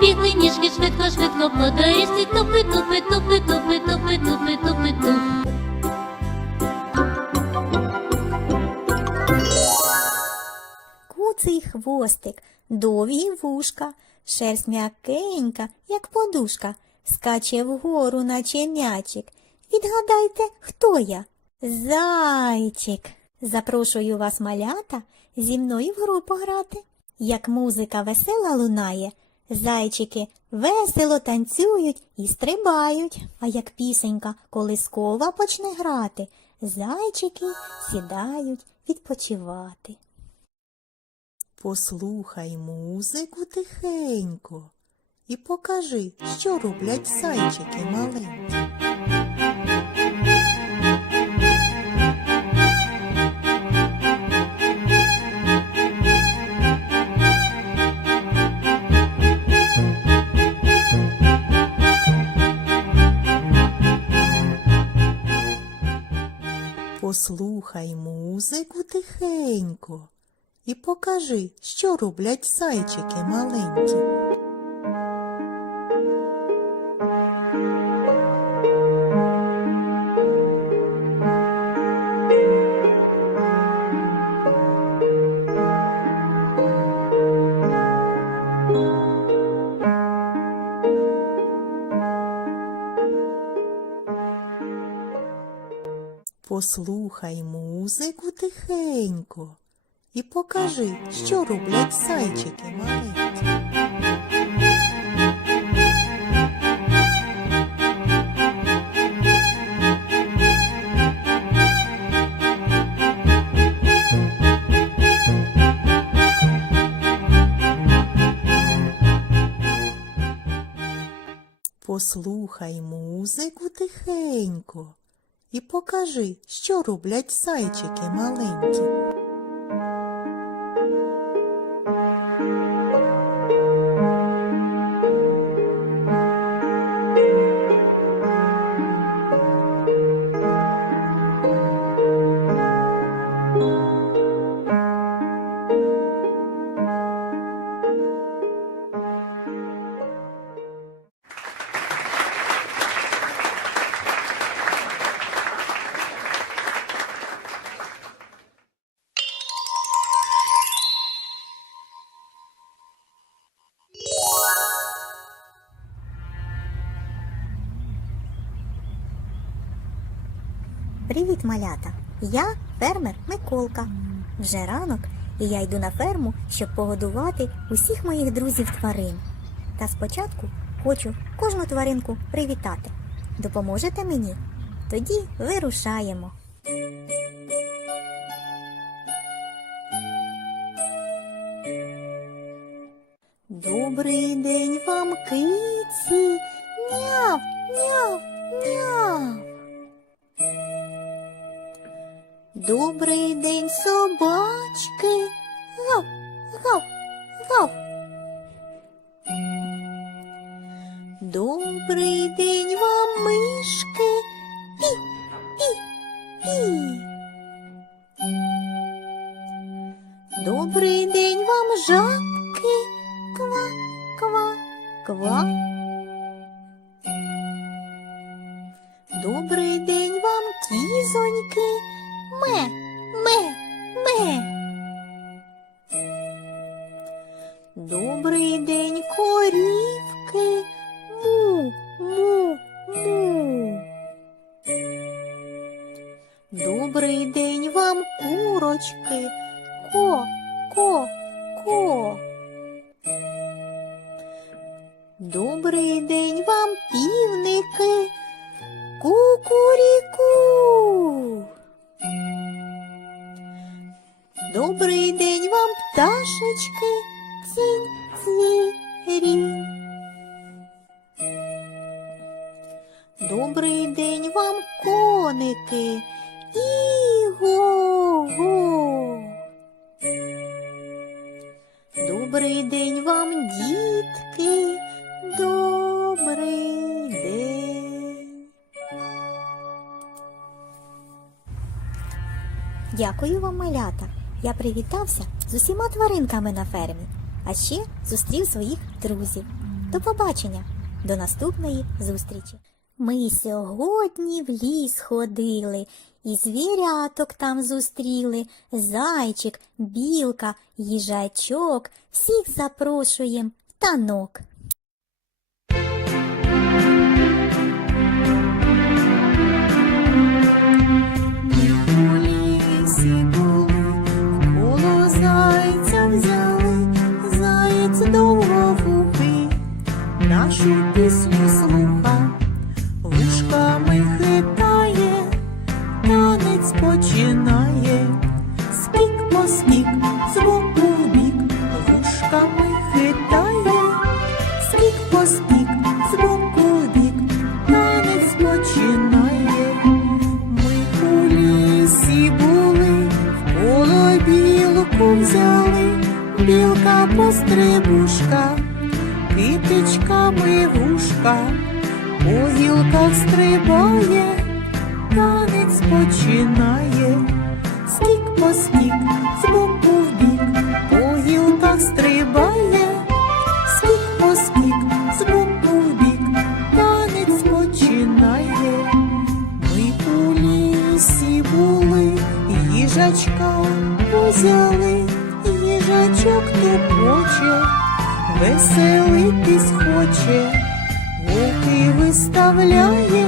Бігли ніжки швидко, швидко плодаєшся, тупи, тупи, тупи, тупи, тупи, тупи, тупи, туп. Куций хвостик, довгі вушка, шерсть м'якенька, як подушка, скаче вгору, наче м'ячик. Відгадайте, хто я? Зайчик. Запрошую вас, малята, зі мною в гру пограти. Як музика весела лунає, зайчики весело танцюють і стрибають. А як пісенька колискова почне грати, зайчики сідають відпочивати. Послухай музику тихенько і покажи, що роблять зайчики маленькі. Послухай музику тихенько і покажи, що роблять зайчики маленькі. Послухай музику тихенько і покажи, що роблять зайчики маленькі. Послухай музику тихенько і покажи, що роблять зайчики маленькі. Привіт, малята! Я фермер Миколка. Вже ранок, і я йду на ферму, щоб погодувати усіх моїх друзів тварин. Та спочатку хочу кожну тваринку привітати. Допоможете мені? Тоді вирушаємо. Добрий день вам, киці! Няв, няв. Добрий день, собачки. Гав, гав, гав. Добрий день вам, мишки. Пі, пі, пі. Добрий день вам, жабки. Ква, ква, ква. Добрий день, корівки. Му, му, му. Добрий день вам, курочки. Ко, ко, ко. Добрий день вам, півники. Кукуріку. Добрий день вам, пташечки, цвірі. Добрий день вам, коники, іго-го. Добрий день вам, дітки, добрий день. Дякую вам, малята. Я привітався з усіма тваринками на фермі, а ще зустрів своїх друзів. До побачення, до наступної зустрічі. Ми сьогодні в ліс ходили, і звіряток там зустріли, зайчик, білка, їжачок, всіх запрошуєм в танок. Пісню слуха, вушками хитає, танець починає, скік по скік, з боку в бік, вушками хитає, скік по скік, з боку в бік, танець починає. Ми у лісі були, в коло білку взяли, білка пострибушка, китичками вушка, по гілках стрибає, танець починає, скік по скік, з боку в бік, по гілках стрибає, скік по скік, з боку в бік, танець починає. Ми у лісі були, їжачка взяли, їжачок тупоче, веселитись хоче, руки виставляє,